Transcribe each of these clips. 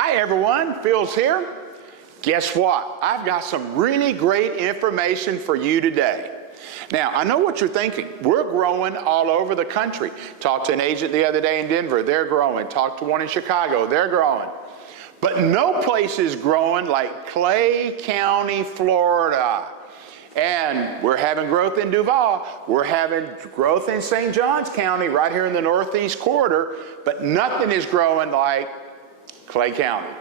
Hi everyone, Phil's here. Guess what? I've got some really great information for you today. Now, I know what you're thinking. We're growing all over the country. Talked to an agent the other day in Denver, they're growing. Talked to one in Chicago, they're growing. But no place is growing like Clay County, Florida. And we're having growth in Duval. We're having growth in St. Johns County, right here in the Northeast corridor, but nothing is growing like Clay County.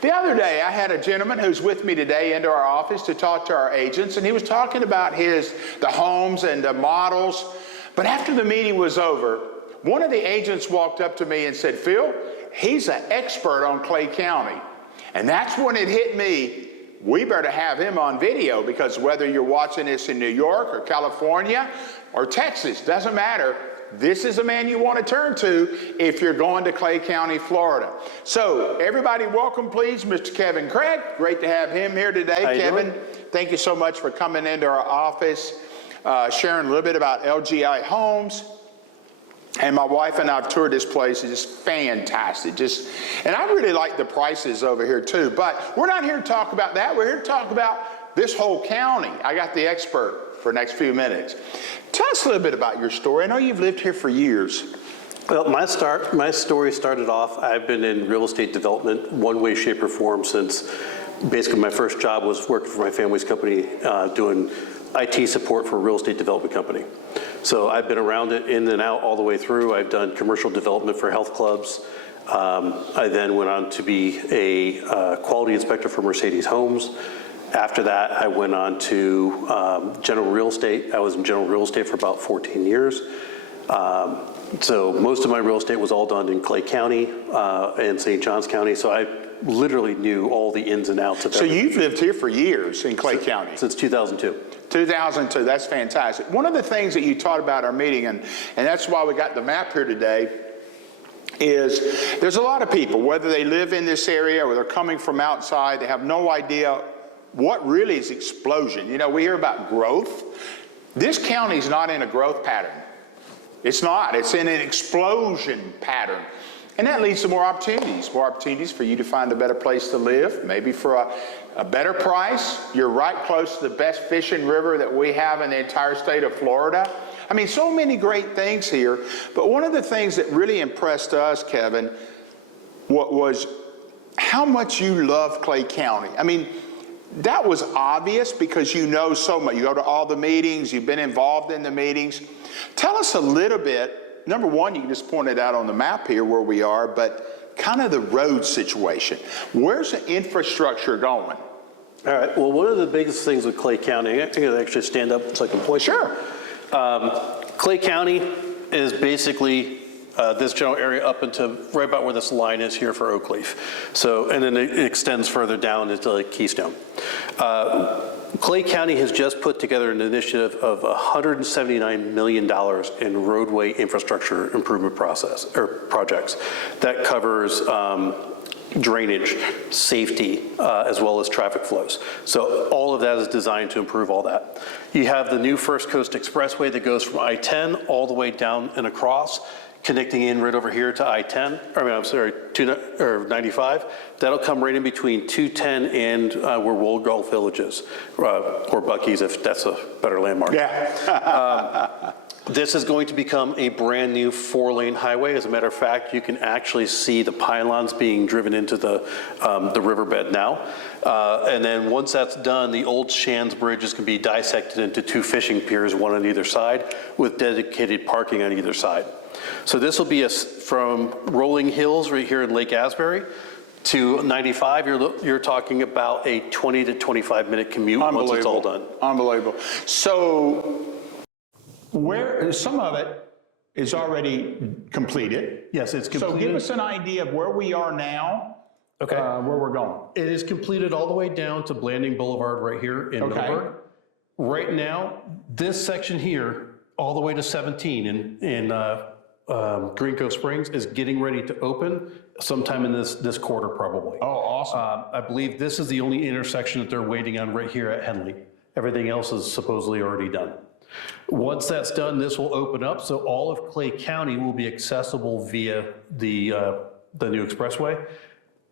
The other day, I had a gentleman who's with me today into our office to talk to our agents, and he was talking about the homes and the models. But after the meeting was over, one of the agents walked up to me and said, Phil, he's an expert on Clay County. And that's when it hit me, we better have him on video, because whether you're watching this in New York or California or Texas, doesn't matter. This is a man you want to turn to if you're going to Clay County, Florida. So everybody welcome, please, Mr. Kevin Craig. Great to have him here today. Kevin, thank you so much for coming into our office, sharing a little bit about LGI Homes. And my wife and I have toured this place. It's just fantastic. And I really like the prices over here too. But we're not here to talk about that. We're here to talk about this whole county. I got the expert for the next few minutes. Tell us a little bit about your story. I know you've lived here for years. Well, my story started off, I've been in real estate development one way, shape, or form since basically my first job was working for my family's company, doing IT support for a real estate development company. So I've been around it in and out all the way through. I've done commercial development for health clubs. I then went on to be a quality inspector for Mercedes Homes. After that, I went on to general real estate. I was in general real estate for about 14 years. So most of my real estate was all done in Clay County and St. Johns County. So I literally knew all the ins and outs of everything. So you've lived here for years in Clay County? Since 2002. 2002, that's fantastic. One of the things that you taught about our meeting, and that's why we got the map here today, is there's a lot of people, whether they live in this area or they're coming from outside, they have no idea what really is explosion. You know, we hear about growth. This county's not in a growth pattern. It's not. It's in an explosion pattern. And that leads to more opportunities for you to find a better place to live, maybe for a better price. You're right close to the best fishing river that we have in the entire state of Florida. I mean, so many great things here. But one of the things that really impressed us, Kevin, was how much you love Clay County. I mean, that was obvious because you know so much. You go to all the meetings, you've been involved in the meetings. Tell us a little bit. Number one, you can just point it out on the map here where we are, but kind of the road situation. Where's the infrastructure going? All right, well, one of the biggest things with Clay County, I think I'll actually stand up so I can point. Sure. Clay County is basically this general area up into right about where this line is here for Oakleaf. So, and then it extends further down into like Keystone. Clay County has just put together an initiative of $179 million in roadway infrastructure improvement projects. That covers drainage, safety, as well as traffic flows. So all of that is designed to improve all that. You have the new First Coast Expressway that goes from I-10 all the way down and across, connecting in right over here to I-10, I'm sorry, 95. That'll come right in between 210 and where Wold Gulf Village is, or Buc-ee's if that's a better landmark. Yeah. This is going to become a brand new 4-lane highway. As a matter of fact, you can actually see the pylons being driven into the riverbed now. And then once that's done, the old Shands Bridge is going to be dissected into 2 fishing piers, one on either side, with dedicated parking on either side. So this will be from Rolling Hills right here in Lake Asbury to 95. You're talking about a 20 to 25 minute commute once it's all done. Unbelievable. So where some of it is already completed. Yes, it's completed. So give us an idea of where we are now. Okay. Where we're going. It is completed all the way down to Blanding Boulevard right here in Middleburg. Right now, this section here, all the way to 17 in Green Cove Springs is getting ready to open sometime in this quarter probably. Oh, awesome. I believe this is the only intersection that they're waiting on right here at Henley. Everything else is supposedly already done. Once that's done, this will open up, so all of Clay County will be accessible via the new expressway.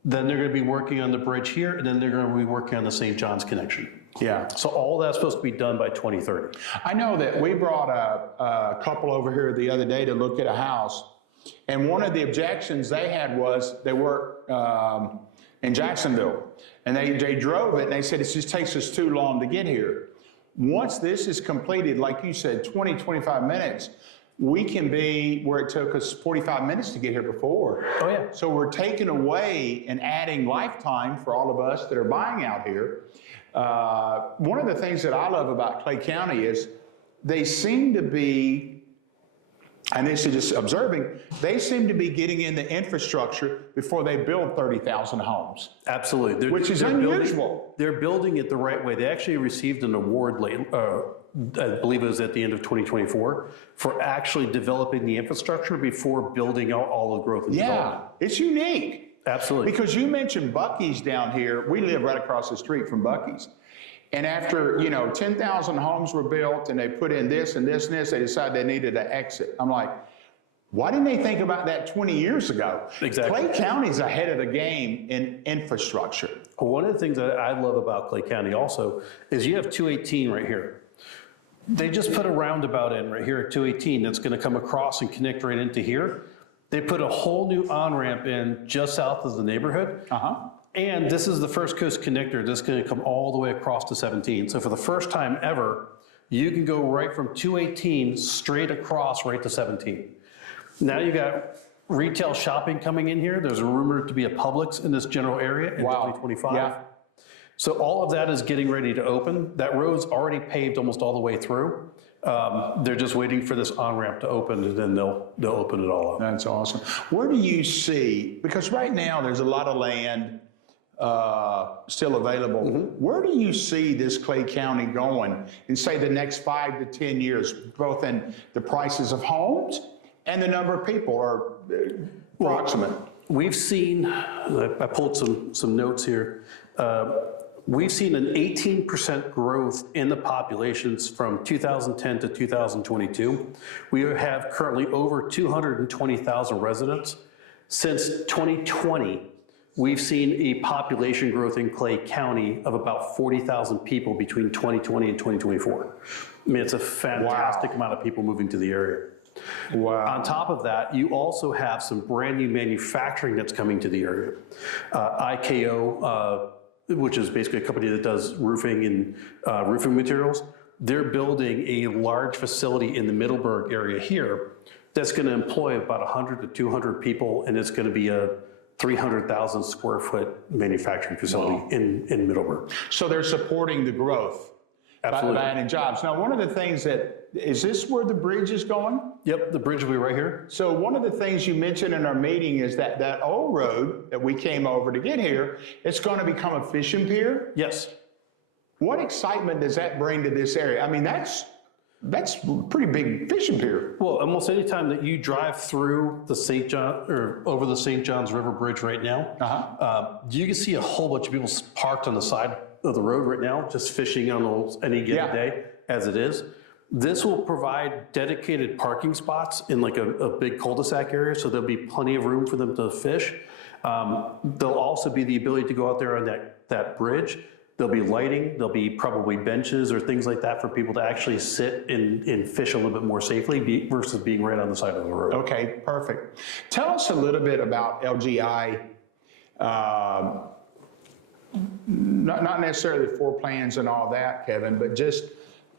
Then they're going to be working on the bridge here, and then they're going to be working on the St. John's connection. Yeah. So all that's supposed to be done by 2030. I know that we brought a couple over here the other day to look at a house, and one of the objections they had was they work in Jacksonville, and they drove it, and they said it just takes us too long to get here. Once this is completed, like you said, 20, 25 minutes, we can be where it took us 45 minutes to get here before. Oh, yeah. So we're taking away and adding lifetime for all of us that are buying out here. One of the things that I love about Clay County is they seem to be, and this is just observing, they seem to be getting in the infrastructure before they build 30,000 homes. Absolutely. Which is unusual. They're building it the right way. They actually received an award late, I believe it was at the end of 2024, for actually developing the infrastructure before building out all the growth and development. Yeah, it's unique. Absolutely. Because you mentioned Buc-ee's down here. We live right across the street from Buc-ee's. And after, 10,000 homes were built and they put in this and this and this, they decided they needed an exit. I'm like, why didn't they think about that 20 years ago? Exactly. Clay County's ahead of the game in infrastructure. One of the things that I love about Clay County also is you have 218 right here. They just put a roundabout in right here at 218 that's going to come across and connect right into here. They put a whole new on-ramp in just south of the neighborhood. And this is the First Coast connector that's going to come all the way across to 17. So for the first time ever, you can go right from 218 straight across right to 17. Now you got retail shopping coming in here. There's a rumor to be a Publix in this general area in 2025. Yeah. So all of that is getting ready to open. That road's already paved almost all the way through. They're just waiting for this on-ramp to open, and then they'll open it all up. That's awesome. Where do you see, because right now there's a lot of land still available. Where do you see this Clay County going in, say, the next 5 to 10 years, both in the prices of homes and the number of people, or approximate? We've seen, I pulled some notes here. We've seen an 18% growth in the populations from 2010 to 2022. We have currently over 220,000 residents. Since 2020, we've seen a population growth in Clay County of about 40,000 people between 2020 and 2024. I mean, it's a fantastic amount of people moving to the area. Wow. On top of that, you also have some brand new manufacturing that's coming to the area. IKO, which is basically a company that does roofing and roofing materials, they're building a large facility in the Middleburg area here that's going to employ about 100 to 200 people, and it's going to be a 300,000 square foot manufacturing facility in Middleburg. So they're supporting the growth. Absolutely. By adding jobs. Now, one of the things is this where the bridge is going? Yep, the bridge will be right here. So one of the things you mentioned in our meeting is that old road that we came over to get here, it's going to become a fishing pier? Yes. What excitement does that bring to this area? I mean, that's a pretty big fishing pier. Well, almost any time that you drive through the St. John, or over the St. John's River Bridge right now, you can see a whole bunch of people parked on the side of the road right now, just fishing on any given day as it is. This will provide dedicated parking spots in like a big cul-de-sac area, so there'll be plenty of room for them to fish. There'll also be the ability to go out there on that bridge. There'll be lighting, there'll be probably benches or things like that for people to actually sit and fish a little bit more safely versus being right on the side of the road. Okay, perfect. Tell us a little bit about LGI. Not necessarily the floor plans and all that, Kevin, but just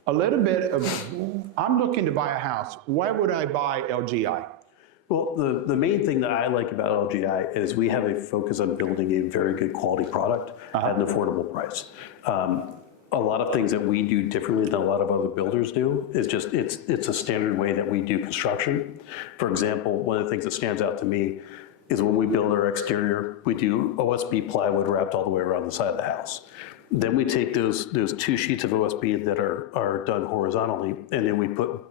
a little bit of, I'm looking to buy a house. Why would I buy LGI? Well, the main thing that I like about LGI is we have a focus on building a very good quality product at an affordable price. A lot of things that we do differently than a lot of other builders do is just, it's a standard way that we do construction. For example, one of the things that stands out to me is when we build our exterior, we do OSB plywood wrapped all the way around the side of the house. Then we take those 2 sheets of OSB that are done horizontally, and then we put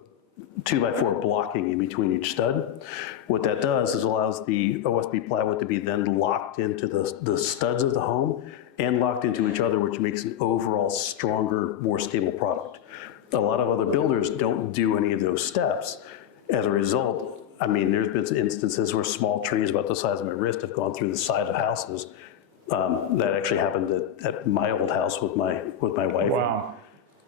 2x4 blocking in between each stud. What that does is allows the OSB plywood to be then locked into the studs of the home and locked into each other, which makes an overall stronger, more stable product. A lot of other builders don't do any of those steps. As a result, I mean, there's been instances where small trees about the size of my wrist have gone through the side of houses. That actually happened at my old house with my wife. Wow.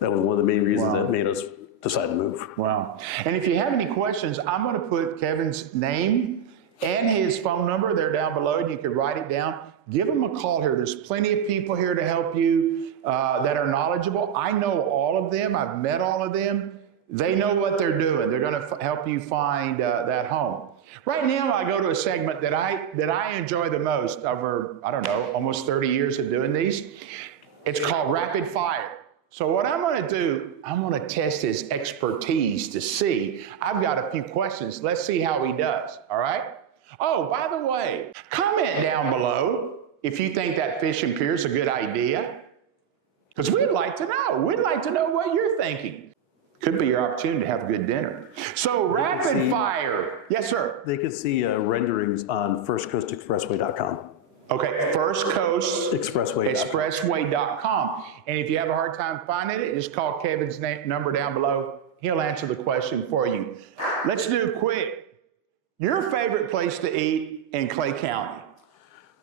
That was one of the main reasons that made us decide to move. Wow. And if you have any questions, I'm going to put Kevin's name and his phone number there down below, and you can write it down. Give him a call here. There's plenty of people here to help you that are knowledgeable. I know all of them. I've met all of them. They know what they're doing. They're going to help you find that home. Right now, I go to a segment that I enjoy the most over, I don't know, almost 30 years of doing these. It's called Rapid Fire. So what I'm going to do, I'm going to test his expertise to see. I've got a few questions. Let's see how he does, all right? Oh, by the way, comment down below if you think that fish and pier is a good idea, because we'd like to know. We'd like to know what you're thinking. Could be your opportunity to have a good dinner. So Rapid Fire. Yes, sir. They could see renderings on firstcoastexpressway.com. Okay, First Coast Expressway.com. And if you have a hard time finding it, just call Kevin's number down below. He'll answer the question for you. Let's do quick. Your favorite place to eat in Clay County?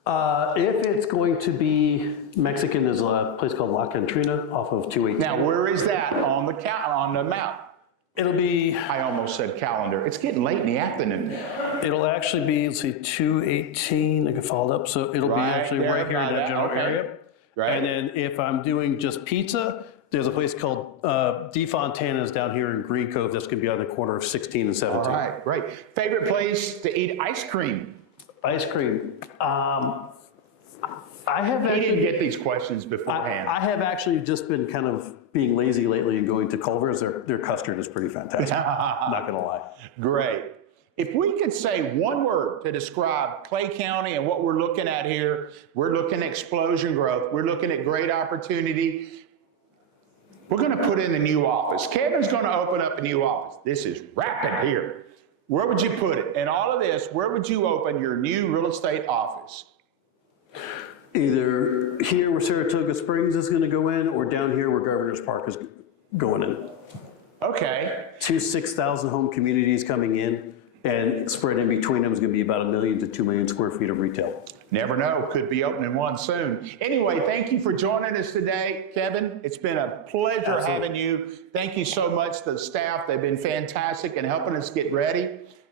If it's going to be Mexican, there's a place called La Cantrina off of 218. Now, where is that on the map? It'll be, I almost said calendar. It's getting late in the afternoon. it'll actually be, let's see, 218, I can follow it up, so it'll be actually there right here in by that general okay. area. Right. And then if I'm doing just pizza, there's a place called De Fontana's down here in Green Cove that's gonna be on the corner of 16 and 17. All right, great. Favorite place to eat ice cream? Ice cream. I have He didn't actually, get these questions beforehand. I have actually just been kind of being lazy lately and going to Culver's. Their custard is pretty fantastic, not gonna lie. Great. If we could say one word to describe Clay County and what we're looking at here, we're looking at explosion growth, we're looking at great opportunity. We're going to put in a new office. Kevin's going to open up a new office. This is rapid here. Where would you put it? In all of this, where would you open your new real estate office? Either here where Saratoga Springs is gonna go in, or down here where Governor's Park is going in. Okay. 2 6,000 home communities coming in, and spread in between them is gonna be about 1 million to 2 million square feet of retail. Never know. Could be opening one soon. Anyway, thank you for joining us today, Kevin. It's been a pleasure having you. Thank you so much to the staff. They've been fantastic in helping us get ready.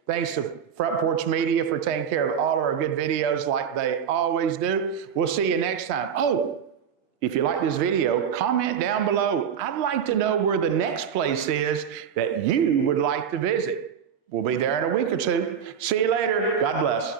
Thanks to Front Porch Media for taking care of all our good videos like they always do. We'll see you next time. Oh, if you like this video, comment down below. I'd like to know where the next place is that you would like to visit. We'll be there in a week or two. See you later. God bless.